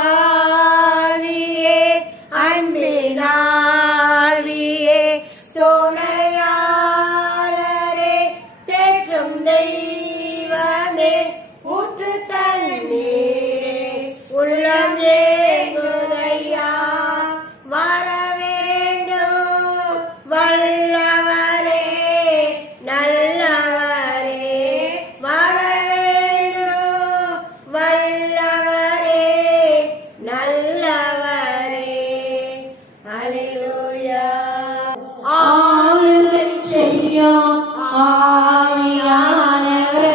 ஆவியே அன்பினாவியே துணையாளரே தேற்றும் தெய்வமே ஊற்று தண்ணீரே உள்ளம் ஏங்குதையா வர வேண்டும் வல்லவரே நல்லவரே வர வேண்டும் வல்லவரே நல்லவரே அல்லேலூயா. ஆளுகை செய்யும் ஆவியானவரே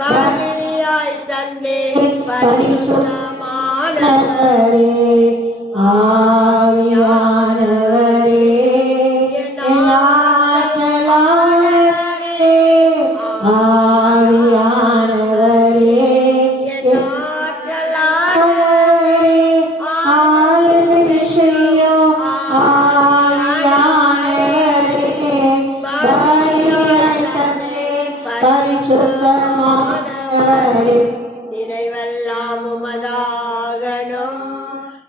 பலியாய் தந்தே பரிசுத்தமானவரே ஆவியானவரே ஆற்றலானவரே ஆவியானவரே ஆற்றலானவரே ஆளுகை செய்யும் ஆவியானவரே பலியாய் தந்தே பரிசுத்தமானவரே நினைவெல்லாம் உமதாகணும்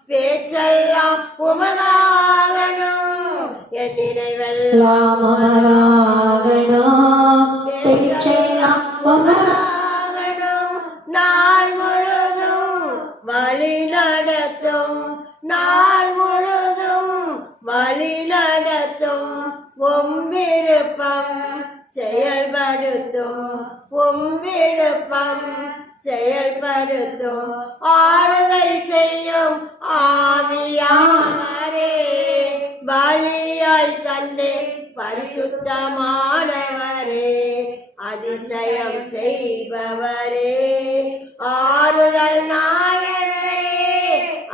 பேச்செல்லாம் உமதாகணும் என் நினைவெல்லாம் உமதாகணும் பேச்செல்லாம் உமதாகணும் நாள் முழுதும் வழி நடத்தும் நாள் முழுதும் வழி நடத்தும் விருப்பம் செயல்படுத்தும் விருப்பம் செயல்படுத்தும் ஆளுகை செய்யும் ஆவியானவரே பலியாய் தந்தே பரிசுத்தமானவரே அதிசயம் செய்பவரே ஆறுதல் நாயகரே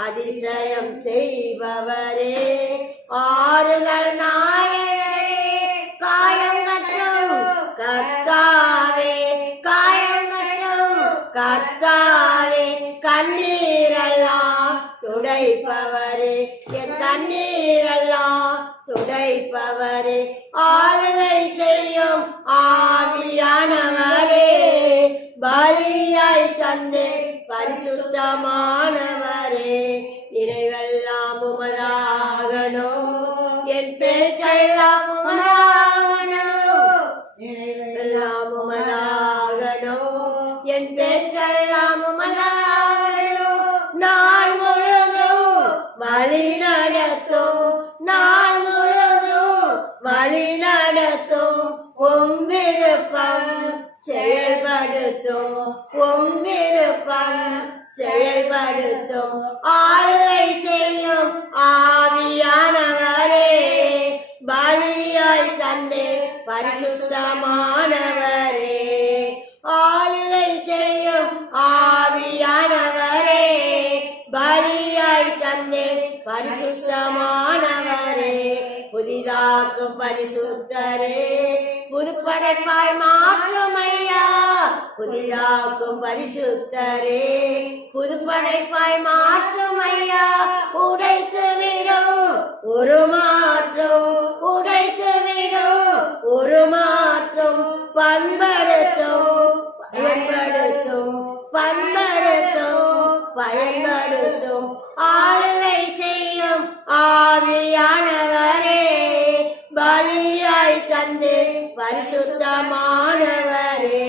அதிசயம் செய்பவரே ஆறுதல் நாயகரே காயம் கட்டும் கர்த்தாவே காயம் கட்டும் கர்த்தாவே கண்ணீரெல்லாம் துடைப்பவரே என் கண்ணீரெல்லாம் துடைப்பவரே ஆளுகை செய்யும் ஆவியானவரே பலியாய் தந்தே பரிசுத்தமானவரே நினைவெல்லாம் உமதாகணும் என் பேச்செல்லாம் உமதாகணும் நினைவெல்லாம் உமதாகணும் என் பேச்செல்லாம் உமதாகணும் நாள் முழுதும் வழி நடத்தும் நாள் முழுதும் வழி நடத்தும் விருப்பம் செயல்படுத்தும் விருப்பம் செயல்படுத்தும் ஆளுகை செய்யும் ஆவியானவரே பலியாய் தந்தே பரிசுத்தமானவரே ஆளுகை செய்யும் ஆவியானவரே பலியாய் தந்தே பரிசுத்தமானவரே புதிதாக்கும் பரிசுத்தரே புதுப்படைப்பாய் மாற்றும் ஐயா புதிதாக்கும் பரிசுத்தரே புதுப்படைப்பாய் மாற்றும் ஐயா உடைத்து விடும் ஒரு மாற்றம் உடைத்து விடும் ஒரு மாற்றம் பண்படுத்தும் பயன்படுத்தும் பண்படுத்தும் பயன்படுத்தும் ஆளுகை செய்யும் ஆவியானவரே பலியாய் தந்தே பரிசுத்தமானவரே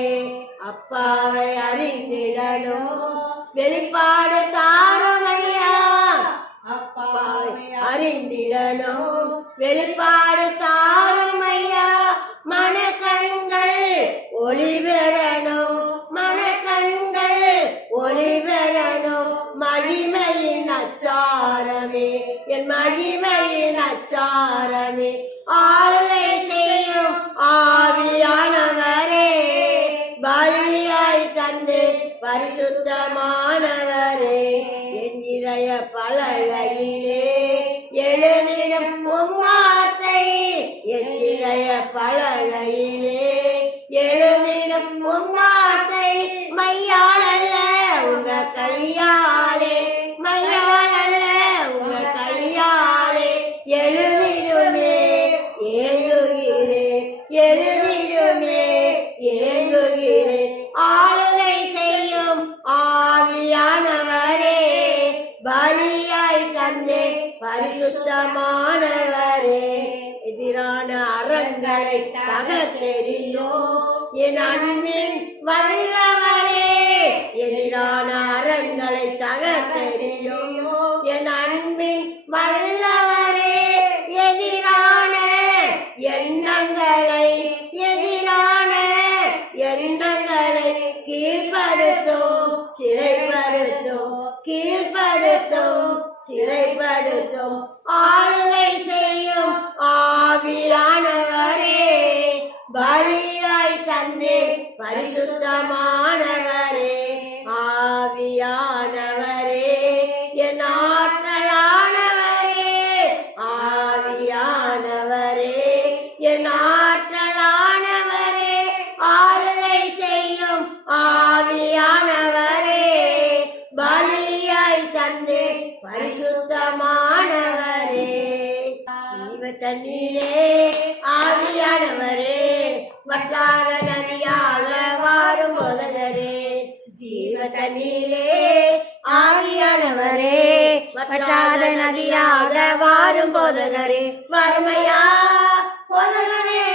அப்பாவை அறிந்திடணும் வெளிப்பாடு தாருமையா அப்பாவை அறிந்திடணும் வெளிப்பாடு தாருமையா மனக்கண்கள் ஒளி பெறணும் மனக்கண்கள் ஒளி பெறணும் மகிமையின் அச்சாரமே என் மகிமையின் அச்சாரமே ஆளுகை செய்யும் ஆவியானவரே பலியாய் தந்தே பரிசுத்தமானவரே என் இதய பலகையிலே எழுதிடும் உம்மாத்தை என் இதய பலகையிலே எழுதிடும் உம்மாத்தை மையாளல்ல உங்க கையாலே மையாளல்ல உங்க கையாலே எழுதிடுமே ஏங்குகிறேன் எழுதிடுமே ஏங்குகிறேன் ஆளுகை செய்யும் ஆவியானவர் பரிசுத்தமானவரே எதிரான அறங்களை தகர்த்தெறியும் என் அன்பின் வல்லவரே எதிரான அறங்களை தகர்த்தெறியும் என் அன்பின் வல்லவரே எதிரான எண்ணங்களை கீழ்படுத்தும் சிறைப்படுத்தும் ஆளுகை செய்யும் ஆவியானவரே பலியாய் தந்தே பரிசுத்தமானவரே ஆவியானவரே என் ஆற்றலானவரே ஆவியானவரே என் ஆற்றலானவரே ஆளுகை செய்யும் ஆவியானவரே பலியாய் தந்தே பரிசுத்தமானவரே ஜீவ தண்ணீரே ஆவியானவரே வற்றாத நதியாக வாரும் போதகரே ஜீவ தண்ணீரே ஆவியானவரே வற்றாத நதியாக வாரும் போதகரே வறுமையா போதகரே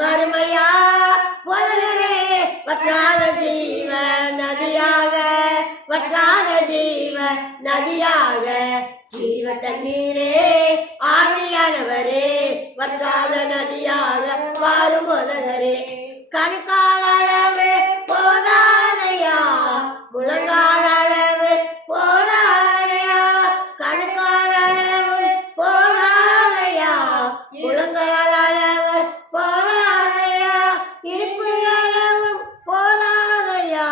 வறுமையா போதகரே வற்றாத ஜீவ நதியாக வற்றாத ஜீவ நதியாக ஜீவ தண்ணீரே ஆவியானவரே வற்றாத நதியாக வாரும் போதகரே கண்காலளவு போதாதையா முழங்காலளவு போதாதையா கண்காலளவு போதாதையா முழங்காலளவு போதாதையா இடுப்பு அளவும் போதாதையா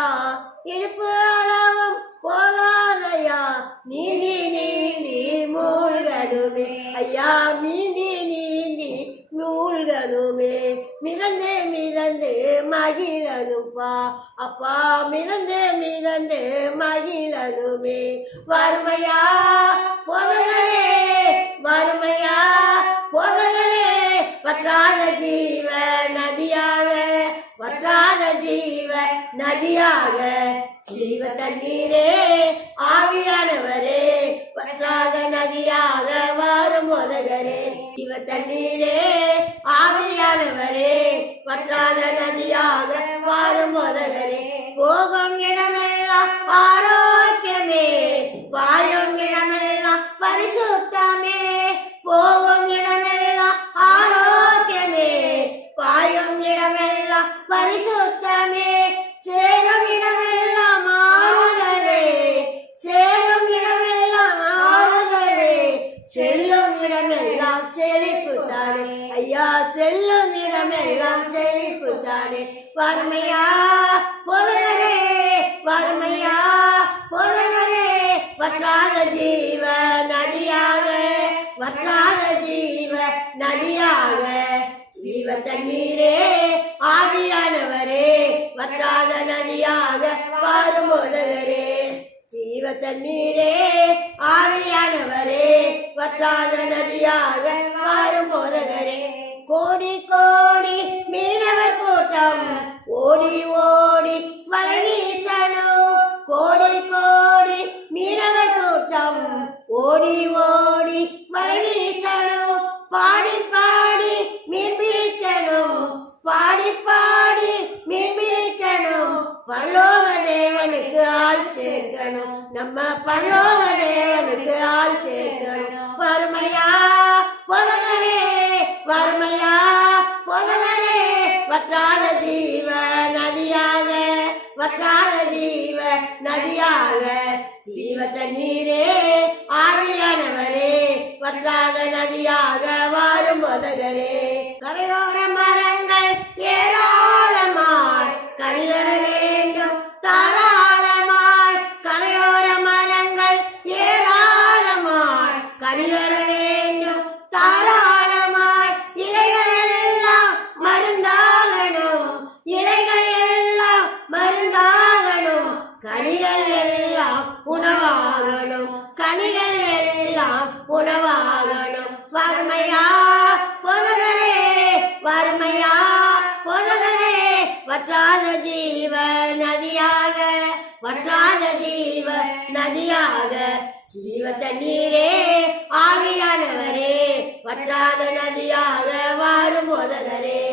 இடுப்பு அளவும் போதாதையா நீந்தி நீந்தி மூழ்கணுமே ஐயா நீந்தி நீந்தி மூழ்கணுமே மிதந்து மிதந்து மகிழனுப்பா அப்பா மிதந்து மிதந்து மகிழனுமே வறுமையா போதகரே வறுமையா போதகரே வற்றாத ஜீவ நதியாக வற்றாத ஜீவ நதியாக ஜீவ தண்ணீரே ஆவியானவரே வற்றாத நதியாக வாரும் போதகரே ஜீவ தண்ணீரே ஆவியானவரே வற்றாத நதியாக வாரும் போதகரே போகும் இடமெல்லாம் ஆரோக்கியமே வாழும் இடமெல்லாம் பரிசுத்தமே போகும் இடமெல்லாம் ஆரோக்கியமே பாயும் இடமெல்லாம் பரிசுத்தமே சேரும் இடமெல்லாம் ஆறுதலே சேரும் இடமெல்லாம் ஆறுதலே செல்லும் இடமெல்லாம் செழிப்பு தானே ஐயா செல்லும் இடமெல்லாம் செழிப்பு தானே வறுமையா பொருளரே வறுமையா பொருளரே வற்றாத ஜீவ நதியாக வற்றாத ஜீவ நதியாக ஜீவ தண்ணீரே ஆவியானவரே வற்றாத நதியாக வாரும் போதகரே ஜீவ தண்ணீரே ஆவியானவரே வற்றாத நதியாக வாரும் போதகரே கோடி கோடி மீனவர் கூட்டம் ஓடி ஓடி வலை வீசணும் கோடி கோடி மீனவர் கூட்டம் ஓடி ஓடி வலை வீசணும் பாடி பாடி மீன் பிடிக்கணும் பாடி பாடி மீன் பிடிக்கணும் பரலோக தேவனுக்கு ஆள் சேர்க்கணும் நம்ம பரலோக தேவனுக்கு ஆள் சேர்க்கணும் வறுமையா பொதகரே வறுமையா பொதகரே வற்றாத ஜீவ நதியாக வற்றாத ஜீவ நதியாக ஜீவ தண்ணீரே ஆவியானவரே வற்றாத நதியாக வாரும் போதகரே கரையோர மரங்கள் ஏராளமாய் கனிதர வேண்டும் தாராளமாய் கரையோர மரங்கள் ஏராளமாய் கனிதர வேண்டும் தாராளமாய் இலைகள் எல்லாம் மருந்தாகணும் இலைகள் எல்லாம் மருந்தாகணும் கனிகள் எல்லாம் உணவாகணும் கனிகள் எல்லாம் உணவாகணும் வறுமையா பொதகரே வறுமையா பொதகரே வற்றாத ஜீவ நதியாக வற்றாத ஜீவ நதியாக ஜீவ தண்ணீரே வற்றாத நதியாக வாரும் போதகரே,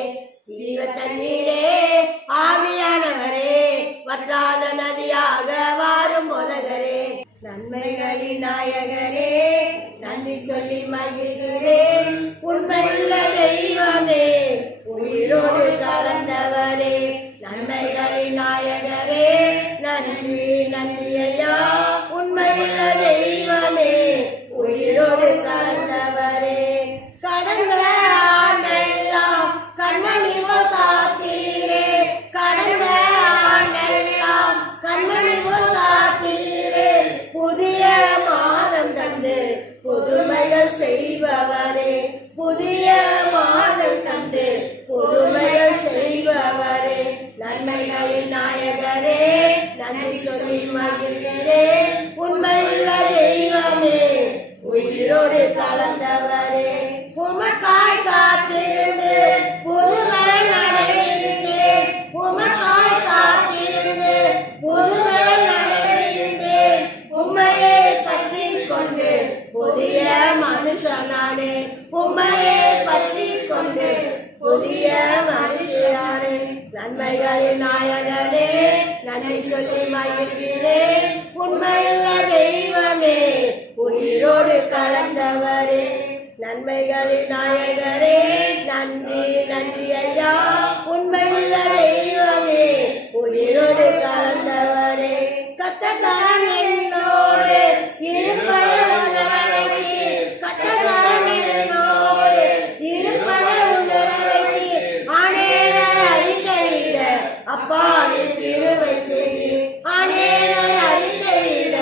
ஜீவ தண்ணீரே ஆவியானவரே, வற்றாத நதியாக வாரும் போதகரே, நன்மைகளின் நாயகரே, நன்றி சொல்லி மகிழ்கிறேன். உண்மையுள்ள தெய்வமே, உயிரோடு கலந்தவரே, நன்மைகளின் நாயகரே, நன்றி நன்றி ஐயா. உண்மையுள்ள தெய்வமே, உயிரோடு கலந்தவரே, கடந்த ஆண்டெல்லாம் கண்மணி போல் காத்தீரே, கடந்த ஆண்டெல்லாம் கண்மணி போல் காத்தீரே, புதிய மாதம் தந்து புதுமைகள் செய்பவரே, புதிய மாதம் தந்து புதுமைகள் செய்பவரே, நன்மைகளின் நாயகரே, நன்றி சொல்லி மகிழ்கிறேன். உண்மையுள்ள தெய்வமே, உயிரோடு கலந்தவரே, உமக்காய் காத்திருந்து புதுமலர் அடைகின்றேன், உமக்காய் காத்திருந்து புதுமலர் அடைகின்றேன், உம்மையே பற்றி கொண்டு புதிய மனுஷனானே, உம்மையே பற்றி கொண்டு புதிய மனுஷனானே, நன்மைகளின் நாயகரே, நன்றி சொல்லி மகிழ்கிறேன். உண்மையுள்ள தெய்வமே, உயிரோடு கலந்தவரே, நன்மைகளின் நாயகரே, நன்றி நன்றி ஐயா. உண்மையுள்ள தெய்வமே, உயிரோடு கலந்தவரே, கத்தகரம் என்னோடு இருப்பது உணர்வைக்கு, கத்தகரம் என்னோடு இருப்பது உணர்வைக்கு, அநேகர் அறிக்கையிட அப்பா நீ கிருபை செய்தி, அநேகர் அறிக்கையிட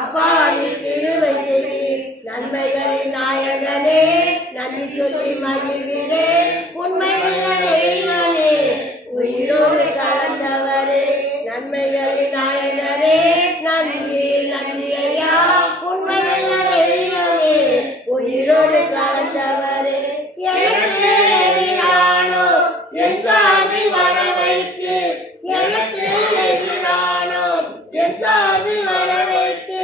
அப்பா நீ கிருபை செய்தி, நன்மைகளின் நாயகனே, நன்றி சொல்லி மகிழ்கிறேன். உண்மையுள்ள தெய்வமே, உயிரோடு கலந்தவரே, நன்மைகளின் நாயகரே, நன்றி நன்றி ஐயா. உண்மையுள்ள தெய்வமே, உயிரோடு கலந்தவரே, எனக்கு எதிரானோ என் சார்பில் வர வைத்து, எனக்கு எதிரானோ என் சார்பில் வர வைத்து,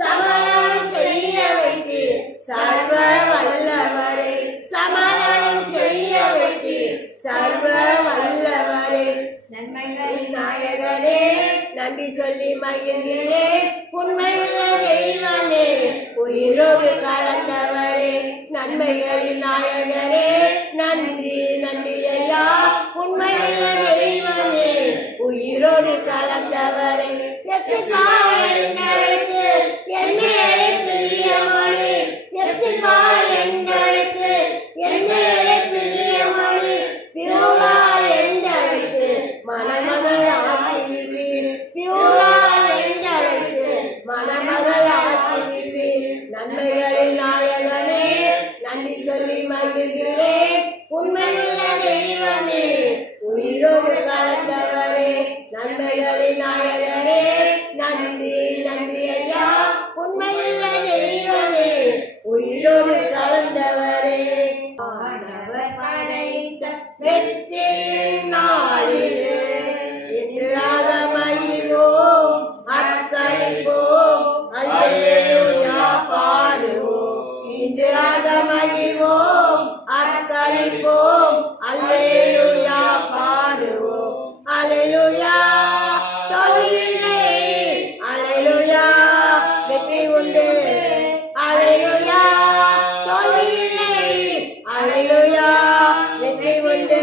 சமாதானம் செய்ய வைத்து சர்வ வல்லவரே, சமாதானம் செய்ய வைத்து சர்வ வல்லவரே, நன்மைகளின் நாயகனே, நன்றி சொல்லி மகிழ்கிறேன். உண்மையுள்ள தெய்வமே, உயிரோடு கலந்தவரே, நன்மைகளின் நாயகரே, நன்றி நன்றி ஐயா. உண்மையுள்ள தெய்வமே, உயிரோடு கலந்தவரே, என்றழைத்து என்னை அழைத்து மொழி, என்றழைத்து என்னை அழைத்து மொழி, பியூலா என்றழைத்து மணமகள் ஆக்கிவிப்பீர், பியூலா என்றழைத்து மணமகள் ஆக்கிவிப்பீர், நன்மைகளின் நாயகனே, நன்றி சொல்லி மகிழ்கிறேன். உண்மையுள்ள தெய்வமே, உயிரோடு கலந்தவரே, நன்மைகளின் நாயகரே, நன்றி நன்றி ஐயா. உண்மையுள்ள தெய்வமே, உயிரோடு கலந்தவரே, ஆண்டவர் படைத்த வெற்றியின் நாளிலே இன்றாக மகிழ்வோம், அர்ப்பணிப்போம், அல்லேலூயா பாடுவோம், இன்றாக மகிழ்வோம், அர்ப்பணிப்போம், அல்லேலூயா பாடுவோம், அல்லேலூயா தோல்வியில்லை, அல்லேலூயா வெற்றி உண்டு, அல்லேலூயா தோல்வியில்லை, அல்லேலூயா வெற்றி உண்டு.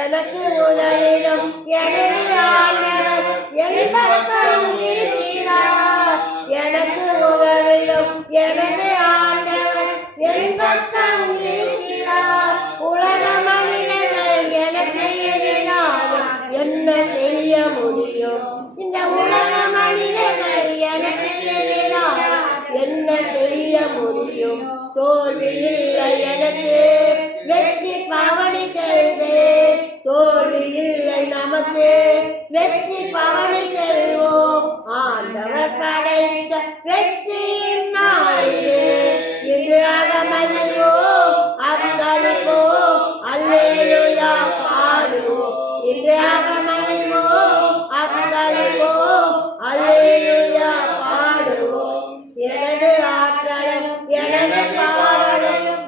எனக்கு உதவிடும் எனது ஆண்டவர் என் பக்கம் இருக்கிறார், எனக்கு உதவிடும் எனது ஆண்டவர் என் பக்கம் இருக்கிறார். உலக மனிதர்கள் எனக்கு எதிராக என்ன செய்ய முடியும், இந்த உலக மனிதர்கள் எனக்கு எதிராக என்ன செய்ய முடியும். தோல்வி இல்லை எனக்கு, வெற்றி பவனி செல்வேன், தோல்வி இல்லை நமக்கு, வெற்றி பவனி செல்வோம். ஆண்டவர் படைத்த வெற்றியின் நாளிலே இன்றாக மகிழ்வோம், அர்ப்பணிப்போம், அல்லேலூயா பாடுவோம், இன்றாக மகிழ்வோம், அர்ப்பணிப்போம், அல்லேலூயா பாடுவோம். எனது ஆற்றலும் எனது பாடலும்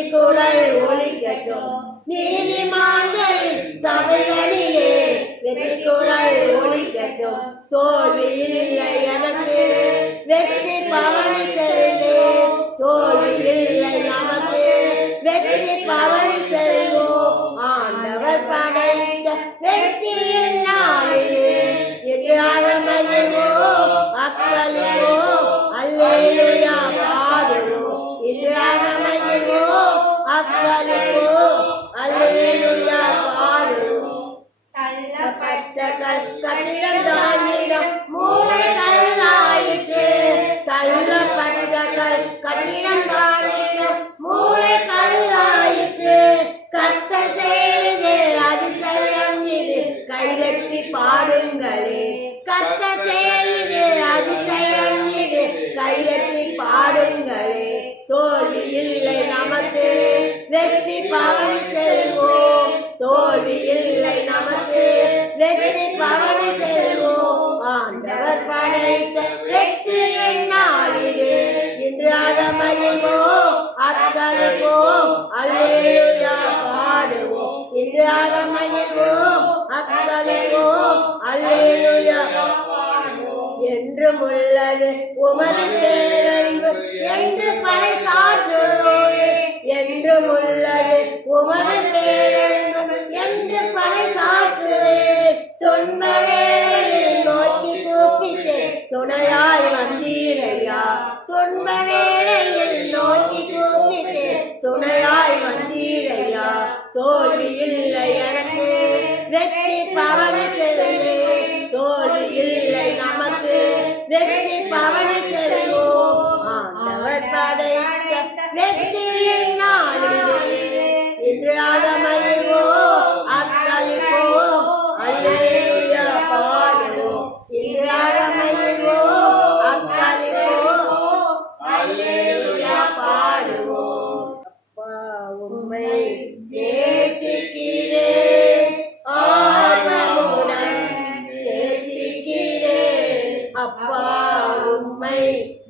வெற்றி குரல் ஒலிக்கட்டும் நீதிமான்களின் சபைகளிலே வெற்றி குரல் ஒலிக்கட்டும் தோல்வி இல்லை எனக்கு வெற்றி பவனி செல்வேன் தோல்வி இல்லை நமக்கு வெற்றி பவனி செல்வோம் ஆண்டவர் படைத்த வெற்றியின் நாளிலே எதிராக மகிழ்வோம் அக்களிப்போம் அல்லேலூயா பாடுவோம் எதிராக மகிழ்வோம் அக்களிப்போம் அல்லேலூயா பாடுவோம் தள்ளப்பட்ட கட்டிடம் தானிடம் மூளை கல்லாயிற்று தள்ளப்பட்ட கட்டிடம் தானிடம் மூளை கல்லாயிற்று கத்த செய்து அதிசயம் இது கைகட்டி பாடுங்களே கத்த செய்து அதிசயம் இது கைகட்டி பாடுங்களே தோல்வி இல்லை நமக்கு வெற்றி பவனி செல்வோம் தோல்வி இல்லை நமக்கு வெற்றி பவனி செல்வோம் ஆண்டவர் படைத்த வெற்றியின் நாளிலே இன்றாக மகிழ்வோம் அக்களிப்போம் அல்லேலூயா பாடுவோம் இன்றாக மகிழ்வோம் அக்களிப்போம் அல்லேலூயா என்றும் உள்ளது உமது பேரன்பு என்று பறைசாற்றுவோம் என்றும் உள்ளது உமது பேரன்பு என்று பறைசாற்றுவேன் துன்ப வேளையில் நோக்கி கூப்பிட்டேன் துணையாய் வந்தீரையா துன்ப வேளையில் நோக்கி கூப்பிட்டேன் துணையாய் வந்தீரையா தோல்வி இல்லை எனக்கு வெற்றி பவனி செல்வேன் தோல்வி இல்லை நமக்கு வெற்றி பவனி செல்வோம் ஆண்டவர் படைத்த வெற்றியின் நாளிலே இன்றாக மகிழ்வோம் அக்களிப்போம் அல்லேலூயா பாடுவோம் இன்றாக மகிழ்வோம் அக்களிப்போம் அல்லேலூயா பாடுவோம் உம்மை நேசிக்கிறேன் ஆர்வமுடன் நேசிக்கிறேன் அப்பா உம்மை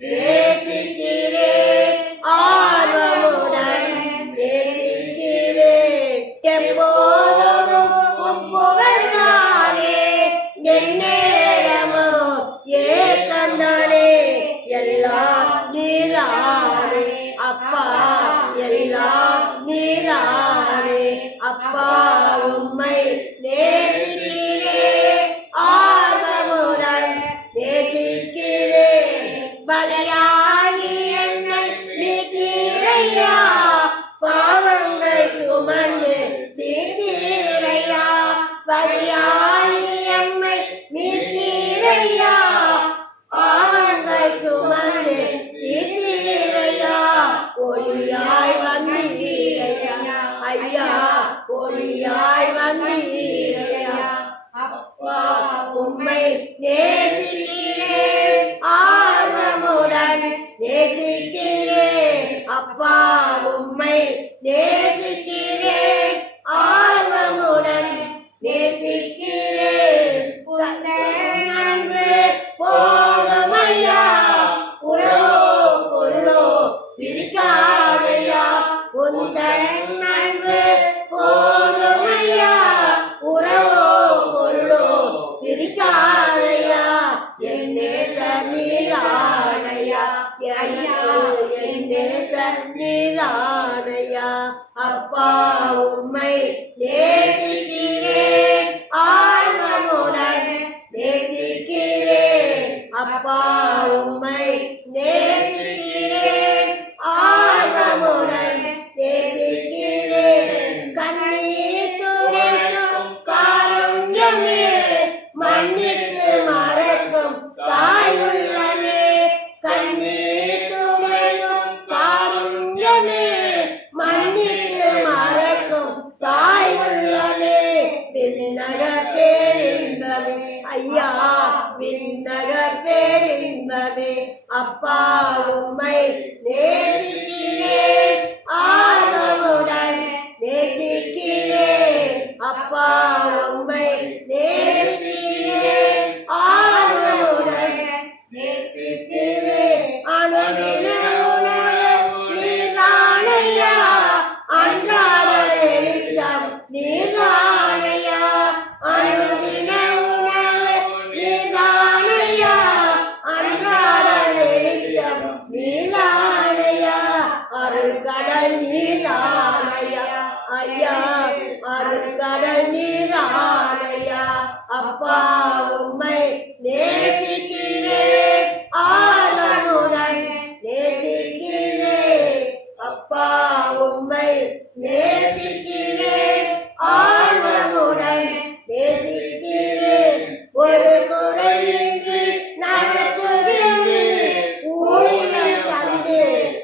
நேசிக்கிறேன் ஆர்வமுடன் நேசிக்கிறேன் எப்போதும் உம் புகழ்தானே எந்நேரமோ ஏக்கந்தானே எல்லாம் நீதானே அப்பா எல்லாம் நீதானே அப்பா உம்மை நேசிக்கிறேன் ஆர்வமுடன் நேசிக்கிறேன் பலியாகி என்னை மீட்டீரையா பாவங்கள் சுமந்து தீர்த்தீரையா பலியாகி எம்மை மீட்டீரையா பாவங்கள் சுமந்து தீர்த்தீரையா ஒளியாய் வந்தீரையா ஐயா ஒளியாய் வந்தீரையா அப்பா உம்மை நேசிக்கிறேன் ஆர்வமுடன் நேசிக்கிறேன் அப்பா உம்மை நேசிக்கிறேன் ஆர்வமுடன் நேசிக்கிறேன் உந்தன் அன்பு போதுமையா உறவோ பொருளோ பிரிக்காதையா உந்தன் அன்பு போதுமையா உறவோ பொருளோ பிரிக்காதையா என் நேசர் நீதானையா என் நேசர் நீதானையா அப்பா உம்மை நேசிக்கிறேன் ஆர்வமுடன் நேசிக்கிறேன் அப்பா உம்மை நேசிக்கிறேன் ஆர்வமுடன் நேசிக்கிறேன் கண்ணீர் துடைக்கும் காருண்யமே மன்னித்து மறக்கும் தாயுள்ளமே கண்ணீர் துடைக்கும் காருண்யமே மன்னித்து மறக்கும் தாயுள்ளமே விண்ணக பேரின்பமே ஐயா விண்ணக பேரின்பமே அப்பா உம்மை நேசிக்கிறேன் ஆர்வமுடன் நேசிக்கிறேன் அப்பா உம்மை நேசிக்கிறேன் ஆர்வமுடன் நேசிக்கிறேன் அனுதின உணவு நீதானையா அருட்கடல் நீதானையா ஐயா அருட்கடல் நீதானையா அப்பா உம்மை நேசிக்கிறேன் ஆர்வமுடன் நேசிக்கிறேன் அப்பா உம்மை நேசிக்கிறேன் ஆர்வமுடன் நேசிக்கிறேன் ஒரு குறையின்றி நடத்துகிறேன் ஊழியம் தந்து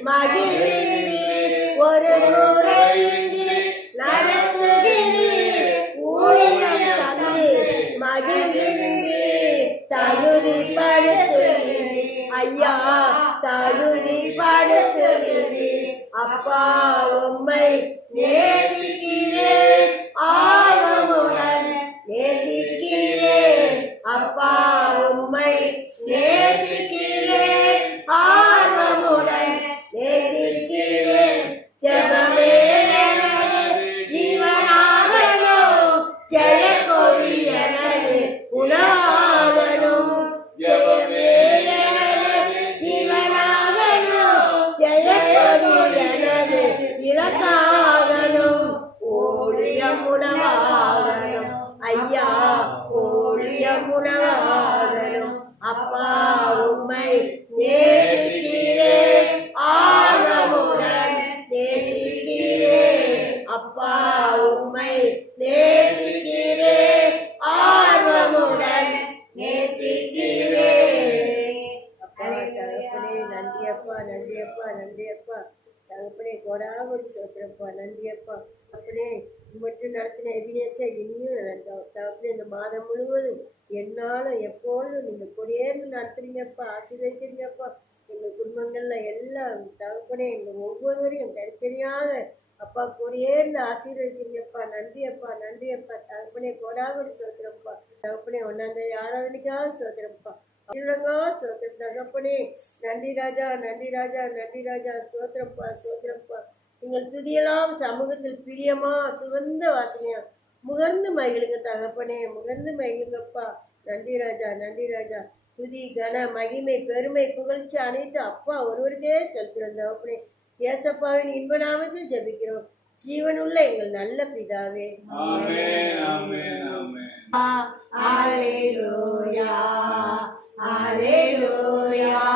மகிழ்கிறேன் ஒரு குறையின்றி நடத்துகிறேன் ஊழியம் தந்து மகிழ்கிறேன் தகுதிப்படுத்துகிறேன் ஐயா தகுதிப்படுத்துகிறேன் அப்பா உம்மை நேசிக்கிறேன் ஆர்வமுடன் நேசிக்கிறேன் அப்பா உம்மை நேசிக்கிறேன் ஆர்வமுடன் நேசிக்கிறேன் ஜெபமே எனது ஜீவனாகணும் ஜெயக்கொடி எனது உணவாகணும் ஜெயமே எனது ஜீவனாகணும் ஜெயக்கொடி எனது இலக்காகணும் ஊழியம் உணவாகணும் ஐயா ஊழியம் உணவாகணும் அப்பா உம்மை நேசிக்கிறேன் ஆர்வமுடன் நேசிக்கிறேன் அப்பா உம்மை நேசிக்கிறேன் ஆர்வமுடன் நேசிக்கிறேன் அப்பா தகப்பனே நன்றி அப்பா நன்றி அப்பா நன்றி அப்பா தகப்பனே கோடாகொடி சோத்திரப்பா நன்றி அப்பா அப்பனே மட்டும் நடத்தின எவினேஸை இனியும் தகப்பனே இந்த மாதம் முழுவதும் என்னாலும் எப்பொழுதும் நீங்கள் கொடியேன்னு நடத்துறீங்கப்பா ஆசீர்வதிக்கிறீங்கப்பா எங்கள் குடும்பங்கள்ல எல்லாம் தகப்பனே எங்கள் ஒவ்வொருவரையும் தனித்தனியாக அப்பா கொடியேன்னு ஆசீர்வதிக்கிறீங்கப்பா நன்றி அப்பா தகப்பனே கோடாகொடி சோத்திரப்பா தகப்பனே ஒன்னாந்தே ஆராதனைக்காக ஸ்தோத்திரப்பா ஸ்தோத்திரம் தகப்பனே நன்றி ராஜா நன்றி ராஜா நன்றி ராஜா ஸ்தோத்திரப்பா எங்கள் துதியெல்லாம் சமூகத்தில் பிரியமா சுகந்த வாசனையா முகர்ந்து மகிழுங்க தகப்பனே முகர்ந்து மகிழுங்கப்பா நன்றி ராஜா துதி கன மகிமை பெருமை புகழ்ச்சி அனைத்து அப்பா ஒருவருக்கே செலுத்துகிறோம் தகப்பனே ஏசப்பாவின் இன்ப நாமத்தில் ஜெபிக்கிறோம் ஜீவனுள்ள எங்கள் நல்ல பிதாவே ஆமென் ஆமென் ஆமென் ஹalleluya ஹalleluya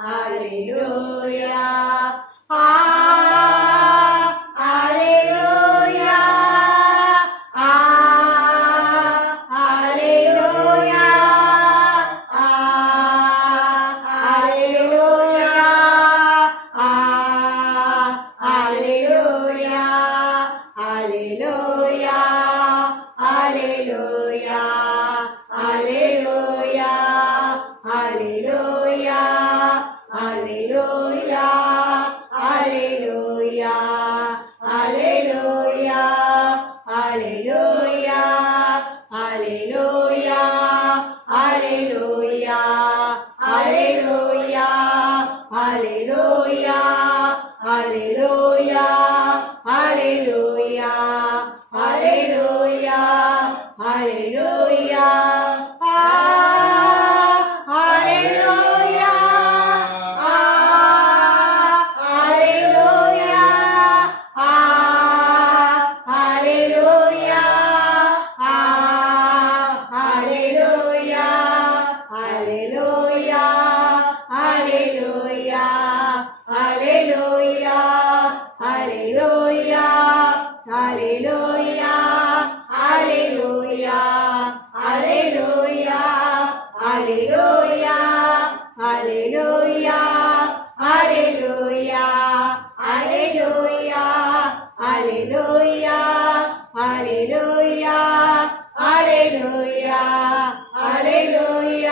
ஹalleluya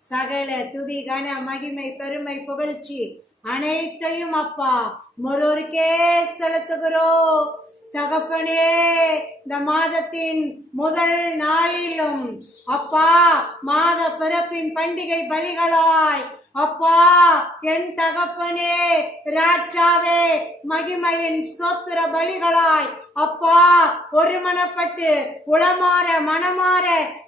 சகல துதி கன மகிமை பெருமை புகழ்ச்சி அனைத்தையும் அப்பா ஒருவருக்கே செலுத்துகிறோம். தகப்பனே, இந்த மாதத்தின் முதல் நாளிலும் அப்பா மாத பிறப்பின் பண்டிகை பலிகளாய் அப்பா என் தகப்பனே ராஜாவே மகிமையின் ஸ்தோத்திர பலிகளாய் அப்பா ஒருமனப்பட்டு உளமாற மனமாற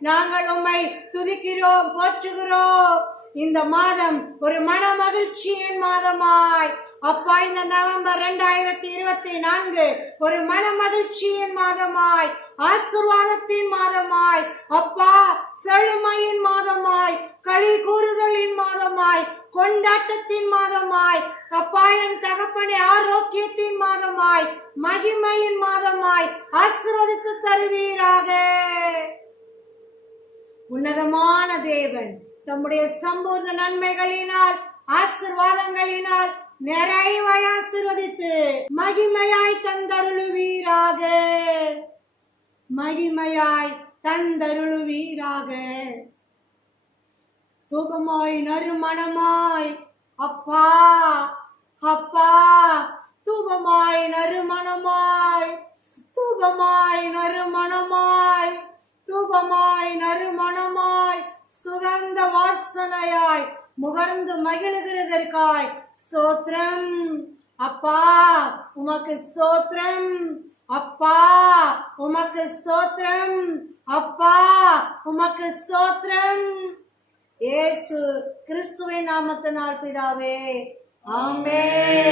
நாங்கள் உம்மை துதிக்கிறோம், போற்றுகிறோம். இந்த மாதம் ஒரு மன மகிழ்ச்சியின் மாதமாய் அப்பா இந்த நவம்பர் 2024 ஒரு மன மகிழ்ச்சியின் மாதமாய், ஆசீர்வாதத்தின் மாதமாய் அப்பா செழுமையின் மாதமாய், களி கூறுதலின் மாதமாய், கொண்டாட்டத்தின் மாதமாய் அப்பா என் தகப்பனே ஆரோக்கியத்தின் மாதமாய், மகிமையின் மாதமாய் ஆசீர்வதித்து தருவீராக. உன்னதமான தேவன் தம்முடைய சம்பூர்ண நன்மைகளினால் ஆசீர்வாதங்களினால் நிறைவாய் ஆசீர்வதித்து மகிமையாய் தந்தருளுவீராக, மகிமையாய் தந்தருளுவீராக. தூபமாய் நறுமணமாய் அப்பா அப்பா தூபமாய் நறுமணமாய், தூபமாய் நறுமணமாய், தூபமாய் நறுமணமாய் சுகந்த வாசனையாய் முகர்ந்து மகிழ்கிறதற்காய் சோத்ரம் அப்பா உமக்கு சோத்ரம், அப்பா உமக்கு சோத்ரம், அப்பா உமக்கு சோத்ரம். இயேசு கிறிஸ்துவின் நாமத்தினால் பிதாவே, ஆமென்.